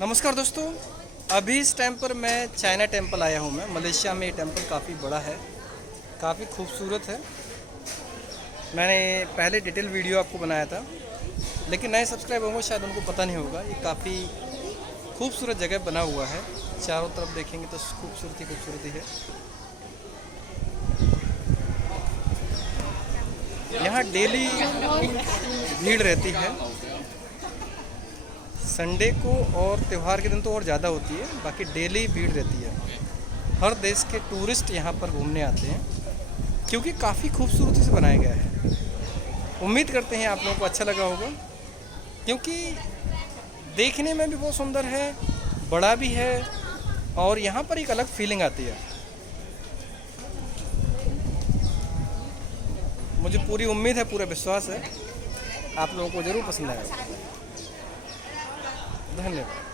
नमस्कार दोस्तों। अभी इस टाइम पर मैं चाइना टेम्पल आया हूँ। मैं मलेशिया में ये टेम्पल काफ़ी बड़ा है, काफ़ी खूबसूरत है। मैंने पहले डिटेल वीडियो आपको बनाया था, लेकिन नए सब्सक्राइबर होंगे शायद उनको पता नहीं होगा। ये काफ़ी खूबसूरत जगह बना हुआ है। चारों तरफ देखेंगे तो खूबसूरती खूबसूरती है। यहाँ डेली भीड़ रहती है। संडे को और त्यौहार के दिन तो और ज़्यादा होती है, बाकी डेली भीड़ रहती है। हर देश के टूरिस्ट यहाँ पर घूमने आते हैं क्योंकि काफ़ी खूबसूरती से बनाया गया है। उम्मीद करते हैं आप लोगों को अच्छा लगा होगा, क्योंकि देखने में भी बहुत सुंदर है, बड़ा भी है और यहाँ पर एक अलग फीलिंग आती है। मुझे पूरी उम्मीद है, पूरा विश्वास है आप लोगों को ज़रूर पसंद आएगा। धन्यवाद।